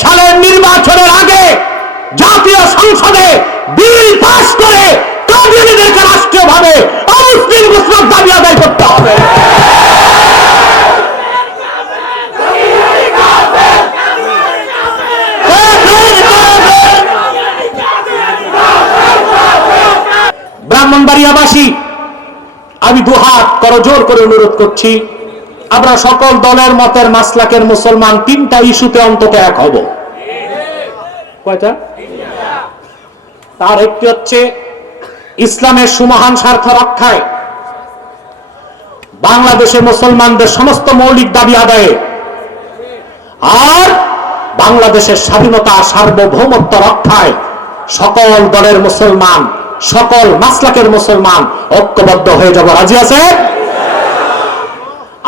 সালের নির্বাচনের আগে জাতীয় সংসদে বিল পাস করে কাদিয়ানীদেরকে রাষ্ট্রীয়ভাবে অমুসলিম ঘোষণার দাবি আদায় করতে হবে। ব্রাহ্মণবাড়িয়াবাসী, আমি দুহাত করজোর করে অনুরোধ করছি, আমরা সকল দলের মতের মাসলাকের মুসলমান 3টা ইস্যুতে অন্তত এক হব। কয়টা? তার একটি হচ্ছে ইসলামের সুমহান স্বার্থ রক্ষায় বাংলাদেশে মুসলমানদের সমস্ত মৌলিক দাবি আদায়ে, আর বাংলাদেশের স্বাধীনতা সার্বভৌমত্ব রক্ষায় সকল দলের মুসলমান, সকল মাসলাকের মুসলমান ঐক্যবদ্ধ হয়ে যাব। রাজি আছে?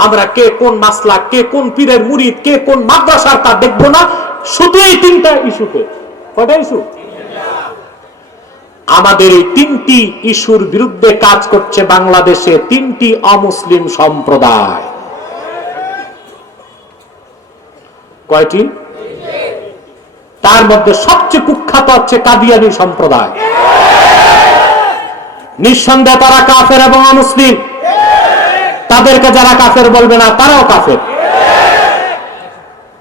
আমরা কে কোন মাসলাক, কে কোন পীরের মুরিদ, কে কোন মাদ্রাসার তা দেখবো না, শুধু এই 3টা ইস্যুতে। কয়টা ইস্যু? আমাদের এই 3টি ইস্যুর বিরুদ্ধে কাজ করছে বাংলাদেশে 3টি অমুসলিম সম্প্রদায়। কয়টি? তার মধ্যে সবচেয়ে কুখ্যাত হচ্ছে কাদিয়ানী সম্প্রদায়। নিঃসন্দেহে তারা কাফের এবং অমুসলিম। তাদেরকে যারা কাফের বলবে না তারাও কাফের,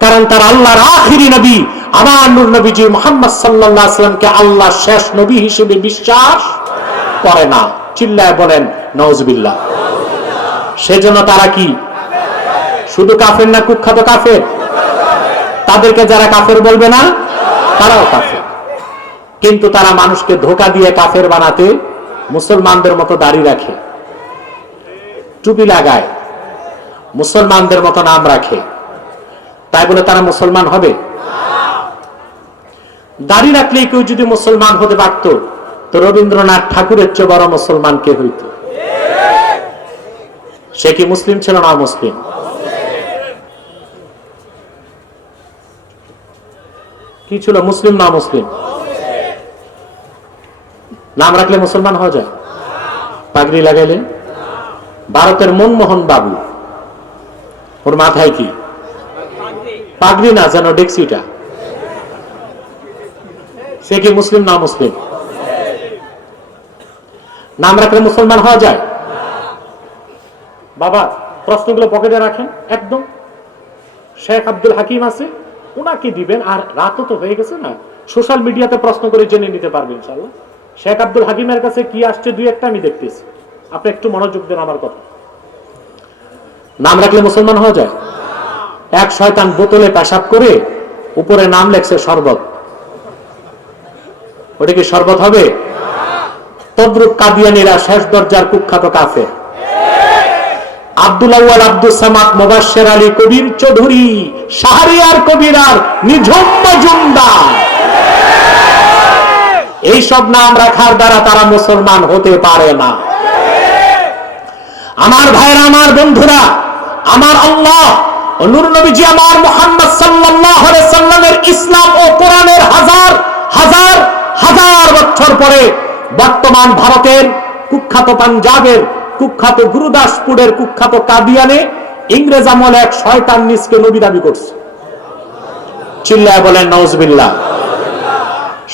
কারণ তারা আল্লাহর আখিরি নবী আমার নূর নবীজি মুহাম্মদ সাল্লাল্লাহু আলাইহি ওয়াসাল্লামকে আল্লাহর শেষ নবী হিসেবে বিশ্বাস করে না। চিল্লায় বলেন নাউজুবিল্লাহ। সেজন্য তারা কি শুধু কাফের না, কুখ্যাত কাফের? তাদেরকে যারা কাফের বলবে না তারাও কাফের। কিন্তু তারা মানুষকে ধোঁকা দিয়ে কাফের বানাতে মুসলমানদের মতো দাড়ি রাখে, টুপি লাগায়, মুসলমানদের মতো নাম রাখে। তাই বলে তারা মুসলমান হবে? দাড়ি রাখলে কেউ যদি মুসলমান হতে পারত, তো রবীন্দ্রনাথ ঠাকুরের চেয়ে বড় মুসলমান কে হইত? সে কি মুসলিম ছিল না মুসলিম? কি ছিল, মুসলিম না মুসলিম? নাম রাখলে মুসলমান হওয়া যায়? পাগড়ি লাগাইলে? ভারতের মনমোহন বাবু, ওর মাথায় কি পাগড়ি না, যেন ডেক্সিটা। সে কি মুসলিম না মুসলিম? নাম রাখলে মুসলমান হওয়া যায়? বাবা, প্রশ্নগুলো পকেটে রাখেন একদম। শেখ আব্দুল হাকিম আছে, ওনাকে দিবেন। আর রাতও তো হয়ে গেছে না, সোশ্যাল মিডিয়াতে প্রশ্ন করে জেনে নিতে পারবেন ইনশাআল্লাহ। শেখ আব্দুল হাকিমের কাছে কি আসছে 2-1টা আমি দেখতেছি, আপনি একটু মনোযোগ দেন আমার কথা। নাম রাখলে মুসলমান হওয়া যায়? এক শয়তান বোতলে পেশাব করে উপরে নাম লেখছে শরবত, ওটা কি শরবত হবে? তদ্রুপ কাদিয়ানীরা শেষ দরজার কুখ্যাত কাফের। আব্দুল আউয়াল, আব্দুল সামাদ, মুবাশশির আলী, কবির চৌধুরী, শাহরিয়ার কবিরার, নিঝুম মজুমদার, এইসব নাম রাখার দ্বারা তারা মুসলমান হতে পারে না। আমার ভাইরা, আমার বন্ধুরা, আমার আল্লাহ নূর নবীজি আমার মুহাম্মদ সাল্লাল্লাহু আলাইহি সাল্লামের ইসলাম ও কোরআনের হাজার হাজার হাজার বছর পরে বর্তমান ভারতের কুখ্যাত, পাঞ্জাবের কুখ্যাত, গুরুদাসপুরের কুখ্যাত কাদিয়ানে ইংরেজ আমলে এক শয়তান নিজকে নবী দাবি করছে। চিল্লায় বলেন নাউজুবিল্লাহ।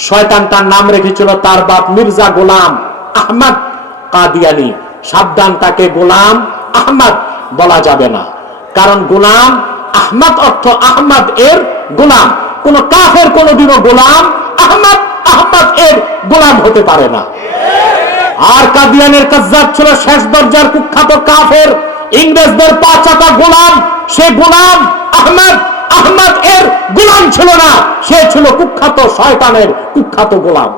শয়তান তার নাম রেখেছিল তার বাপ মির্জা গোলাম আহমদ কাদিয়ানী। সাবধান, তাকে গোলাম আহমদ বলা যাবে না, কারণ গোলাম আহমদ অর্থ আহমদ এর গোলাম। কোন কাফের কোনদিনও গোলাম আহমদ এর গোলাম হতে পারে না। আর কাদিয়ানের কাজ্জাব ছিল শেষ দরজার কুখ্যাত কাফের, ইংরেজদের পাঁচাটা গোলাম। সে গোলাম আহমদ এর গোলাম ছিল না, সে ছিল কুখ্যাত শয়তানের কুখ্যাত গোলাম।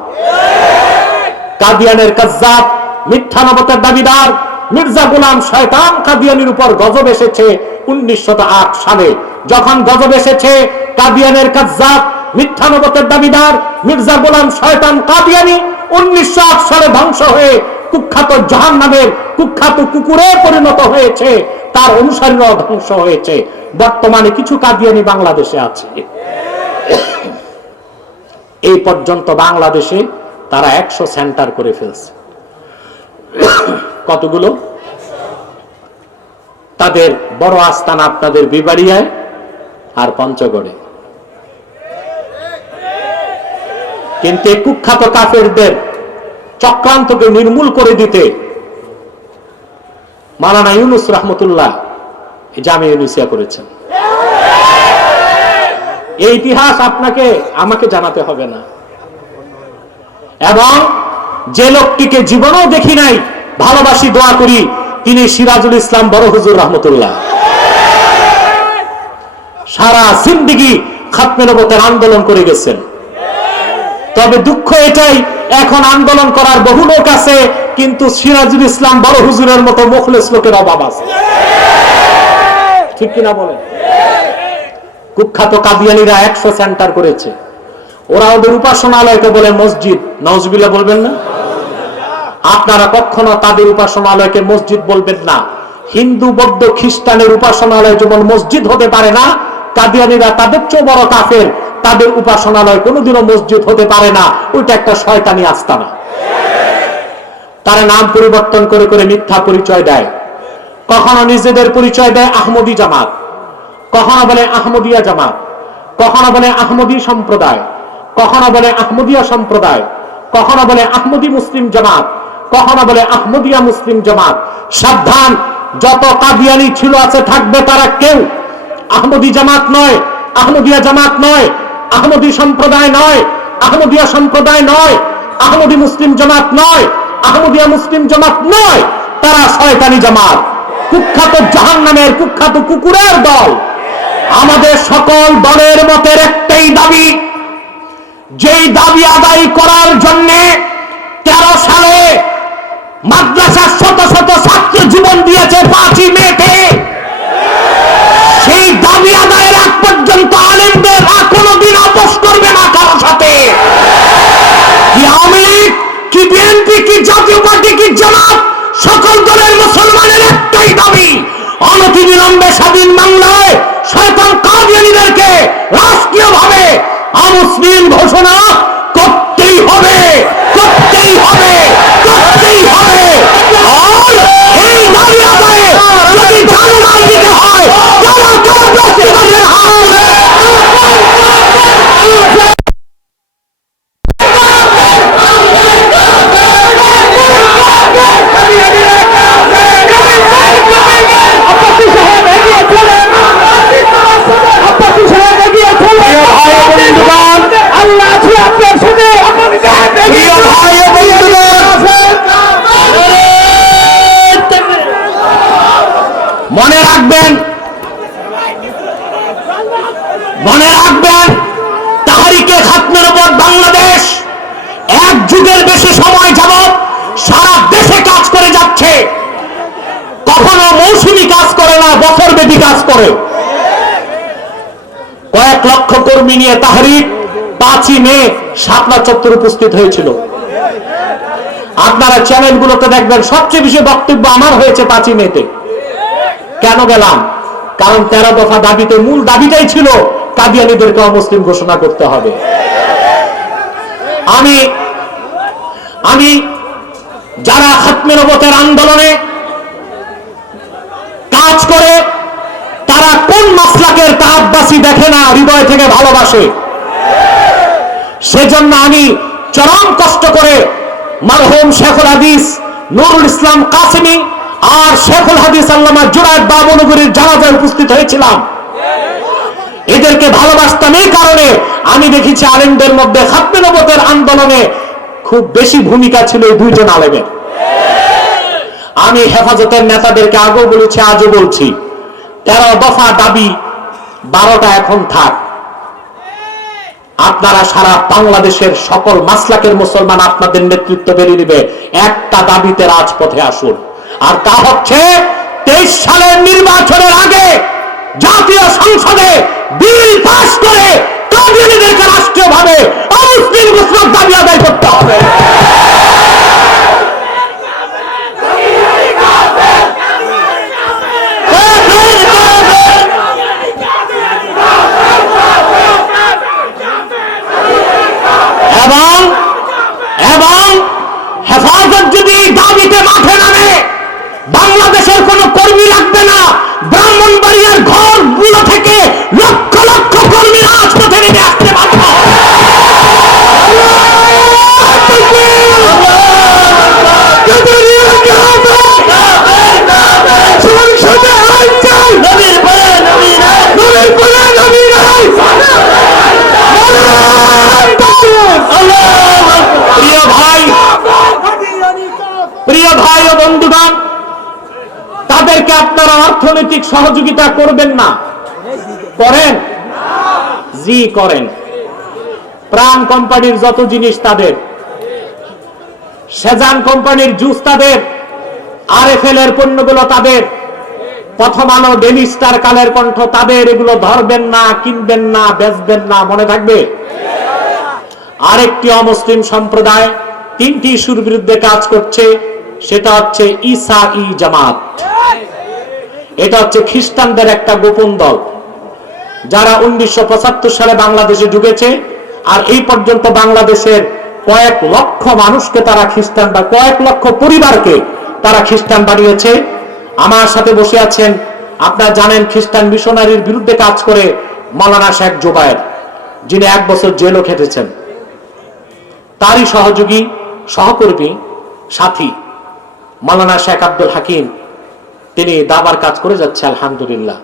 কাদিয়ানের কাজ্জাব, মিথ্যা নবতের দাবিদার মির্জা গোলাম শয়তান কাদিয়ানির উপর গজব এসেছে 1908 সালে। যখন গজব এসেছে, কাদিয়ানের কাজ্জাব, মিথ্যা নবতের দাবিদার মির্জা গোলাম শয়তান কাদিয়ানি 1908 সালে ধ্বংস হয়ে কুখ্যাত জাহান্নামের কুখ্যাত কুকুরে পরিণত হয়েছে, তার অনুসারীরাও ধ্বংস হয়েছে। বর্তমানে কিছু কাদিয়ানি বাংলাদেশে আছে। এই পর্যন্ত বাংলাদেশে তারা 100 সেন্টার করে ফেলছে। কতগুলো? তাদের বড় আস্তানা আপনাদের বিবাড়িয়ায় আর পঞ্চগড়ে। কিন্তু এই কুখ্যাত কাফেরদের চক্রান্তকে নির্মূল করে দিতে মাওলানা ইউনূস রহমতুল্লাহ জামিয়া ইউনুসিয়া করেছেন। এই ইতিহাস আপনাকে আমাকে জানাতে হবে না। এবং যে লোকটিকে জীবনেও দেখি নাই, ভালোবাসি, দোয়া করি, তিনি সিরাজুল ইসলাম বড় হুজুর রহমতুল্লাহ। সারা জিন্দেগি খাতমে নবুওয়াতের আন্দোলন করে গেছেন। তবে দুঃখ এটাই, এখন আন্দোলন করার বহু লোক আছে, কিন্তু সিরাজুল ইসলাম বড় হুজুরের মতো মুখলেস লোকের অভাব আছে। ঠিক কিনা বলেন? কুখ্যাত কাদিয়ানীরা 100 সেন্টার করেছে। ওরা ওদের উপাসনালয়কে বলে মসজিদ। নাউজুবিল্লাহ বলবেন না? আপনারা কখনো তাদের উপাসনালয়কে মসজিদ বলবেন না। হিন্দু, বৌদ্ধ, খ্রিস্টানের উপাসনালয় যেমন মসজিদ হতে পারে না, কাদিয়ানীরা তাদের চেয়ে বড় কাফের, তাদের উপাসনালয় কোনোদিনও মসজিদ হতে পারে না। ওইটা একটা শয়তানি আস্তানা। তারা নাম পরিবর্তন করে করে মিথ্যা পরিচয় দেয়। কখনো নিজেদের পরিচয় দেয় আহমদী জামাত, কখনো বলে আহমদিয়া জামাত, কখনো বলে আহমদী সম্প্রদায়, কখনো বলে আহমদিয়া সম্প্রদায়, কখনো বলে আহমদী মুসলিম জামাত, কখনো বলে আহমদিয়া মুসলিম জামাত। সাবধান, যত কাদিয়ানি ছিল আছে থাকবে, তারা কেউ আহমদী জামাত নয়, আহমদিয়া জামাত নয়, আহমদী সম্প্রদায় নয়, আহমদিয়া সম্প্রদায় নয়, আহমদী মুসলিম জামাত নয়, আহমদিয়া মুসলিম জামাত নয়। তারা শয়তানি জামাত, কুখ্যাত জাহান্নামের কুখ্যাত কুকুরের দল। আমাদের সকল দলের মতের একটাই দাবি, যেই দাবি আদায় করার জন্য 13 সালে মাদ্রাসার শত শত ছাত্র জীবন দিয়েছে 5ই মেতে, সেই দাবি আদায়ের আগ পর্যন্ত আলেমদের কোনোদিন আপোষ করবে না কারোর সাথে। কি আওয়ামী লীগ, কি বিএনপি, কি জাতীয় পার্টি, কি জামাত, সকল দলের মুসলমানের একটাই দাবি, অনতিবিলম্বে স্বাধীন বাংলায় শয়তান কাদিয়ানীদেরকে রাষ্ট্রীয়ভাবে অমুসলিম ঘোষণা করতেই হবে, করতেই হবে, করতেই হবে। আর এই দাবি আদায়ে যদি জানমাল দিতে হয়, তারা কেউ রাষ্ট্রপতির হাত মনে রাখবেন, মনে রাখবেন, তাহরিকে খাতমে নবুওয়াত বাংলাদেশ 1 যুগের বেশি সময় যাবত সারা দেশে কাজ করে যাচ্ছে। কখনো মৌসুমী কাজ করে না, বছরব্যাপী কাজ করে। কয়েক লক্ষ কর্মী নিয়ে তাহরিক 5ই মে শাপলা চত্বরে উপস্থিত হয়েছিল। আপনারা চ্যানেলগুলোতে দেখবেন সবচেয়ে বেশি বক্তব্য আমার হয়েছে 5ই মেতে। কেন গেলাম? কারণ 13 দফা দাবিতে মূল দাবিটাই ছিল কাদিয়ানীদেরকে অমুসলিম ঘোষণা করতে হবে। আমি যারা খাতমে নবুওয়াতের আন্দোলনে কাজ করে, তারা কোন মাসলাকের তাআব্বাসী দেখে না, হৃদয় থেকে ভালোবাসে। সেজন্য আমি চরম কষ্ট করে মরহুম শেখুল হাদিস নুরুল ইসলাম কাসেমী আর শেখুল হাদিস আল্লামা জুনায়েদ বাবনগরীর জানাজায় উপস্থিত হয়েছিলাম। এদেরকে ভালোবাসতাম এই কারণে, আমি দেখেছি আলেমদের মধ্যে খাতমে নবুওয়াতের আন্দোলনে খুব বেশি ভূমিকা ছিল এই 2 জন আলেমের। আমি হেফাজতের নেতাদেরকে আগেও বলেছি, আজও বলছি, 13 দফা দাবি 12টা এখন থাক। আপনারা সারা বাংলাদেশের সকল মাসলাকের মুসলমান আপনাদের নেতৃত্ব পেরে নিবে। একটা দাবিতে রাজপথে আসুন, আর তা হচ্ছে 23 সালের নির্বাচনের আগে জাতীয় সংসদে বিল পাস করে কাদিয়ানীদেরকে রাষ্ট্রীয়ভাবে অমুসলিম ঘোষণার দাবি আদায় করতে হবে। এবং হেফাজত যদি দাবিতে মাঠে নামে, বাংলাদেশের কোন কর্মী লাগবে না। ব্রাহ্মণবাড়িয়ার ঘরগুলো থেকে লক্ষ লক্ষ কর্মী অর্থনৈতিক সহযোগিতা করবেন না? করেন? জি করেন। প্রাণ কোম্পানির যত জিনিস তাদের, সেজান কোম্পানির জুস তাদের, আরএফএল এর পণ্যগুলো তাদের, প্রথম আলো, ডেইলি স্টার, কালের কণ্ঠ তাদের। এগুলো ধরবেন না, কিনবেন না, বেচবেন না, মনে থাকবে। আরেকটি অমুসলিম সম্প্রদায় তিনটি ইস্যুর বিরুদ্ধে কাজ করছে, সেটা হচ্ছে ঈসাঈ জামাত। এটা হচ্ছে খ্রিস্টানদের একটা গোপন দল, যারা 1975 সালে বাংলাদেশে ঢুকেছে, আর এই পর্যন্ত বাংলাদেশের কয়েক লক্ষ মানুষকে তারা খ্রিস্টান, বা কয়েক লক্ষ পরিবারকে তারা খ্রিস্টান বানিয়েছে। আমার সাথে বসে আছেন, আপনারা জানেন, খ্রিস্টান মিশনারির বিরুদ্ধে কাজ করে মাওলানা শেখ জুবায়ের, যিনি 1 বছর জেলও খেটেছেন। তারই সহযোগী, সহকর্মী, সাথী মাওলানা শেখ আব্দুল হাকিম, তিনি দাবার কাজ করে যাচ্ছে আলহামদুলিল্লাহ।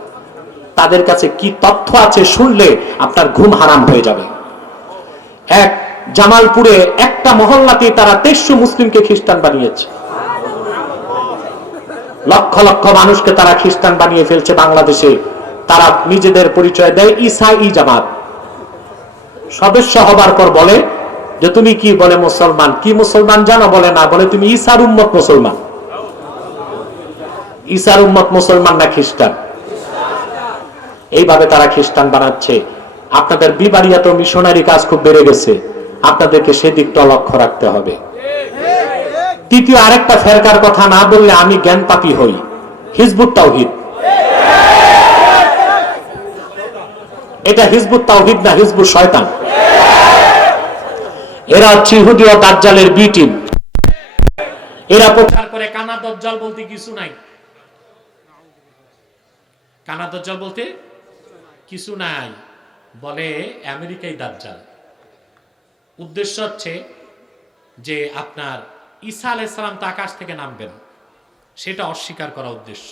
তাদের কাছে কি তথ্য আছে শুনলে আপনার ঘুম হারাম হয়ে যাবে। এক জামালপুরে একটা মহল্লাতেই তারা 2300 মুসলিমকে খ্রিস্টান বানিয়েছে। লক্ষ লক্ষ মানুষকে তারা খ্রিস্টান বানিয়ে ফেলছে বাংলাদেশে। তারা নিজেদের পরিচয় দেয় ঈসাঈ জামাত। সদস্য হবার পর বলে যে তুমি কি? বলে মুসলমান। কি মুসলমান জানো? বলে না। বলে তুমি ঈসার উম্মত মুসলমান। ঈসার উম্মত মুসলমান না খ্রিস্টান? এইভাবে তারা খ্রিস্টান বানাচ্ছে। আপনাদের বিবাড়িয়া তো মিশনারি কাজ খুব বেড়ে গেছে, আপনাদেরকে সেদিকটা লক্ষ্য রাখতে হবে। তৃতীয় আরেকটা ফেরকার কথা না বললে আমি জ্ঞান পাপী হই, হিজবুত তাওহীদ। এটা হিজবুত তাওহীদ না, হিজবুত শয়তান। এরা হচ্ছে ইহুদি ও দাজ্জালের বি টিম। এরা প্রচার করে কানা দাজ্জাল বলতে কিছু নাই। কানা দাজ্জাল বলতে কিছু নাই, বলে আমেরিকাই দাজ্জাল। উদ্দেশ্য হচ্ছে যে আপনার ঈসা আলাইহিস সালাম তো আকাশ থেকে নামবেন, সেটা অস্বীকার করা উদ্দেশ্য।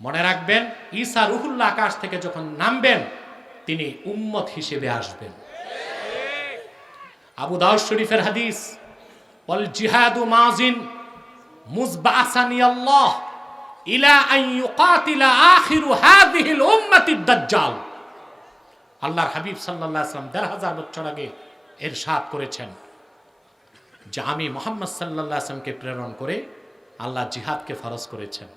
মনে রাখবেন, ঈসা রুহুল্লাহ আকাশ থেকে যখন নামবেন, তিনি উম্মত হিসেবে আসবেন। আবু দাউদ শরীফের হাদিস, ওয়াল জিহাদু মাজিন মুজবাসানি আল্লাহ ইলা আন ইউকাতিলা আখিরু হাযিহিল উম্মাতিদ দাজ্জাল। আল্লাহর হাবিব সাল্লাল্লাহু আলাইহি ওয়াসাল্লাম ১৫০০ বছর আগে ইরশাদ করেছেন যে আমি মুহাম্মদ সাল্লাল্লাহু আলাইহি ওয়াসাল্লামকে প্রেরণ করে আল্লাহ জিহাদকে ফরজ করেছেন।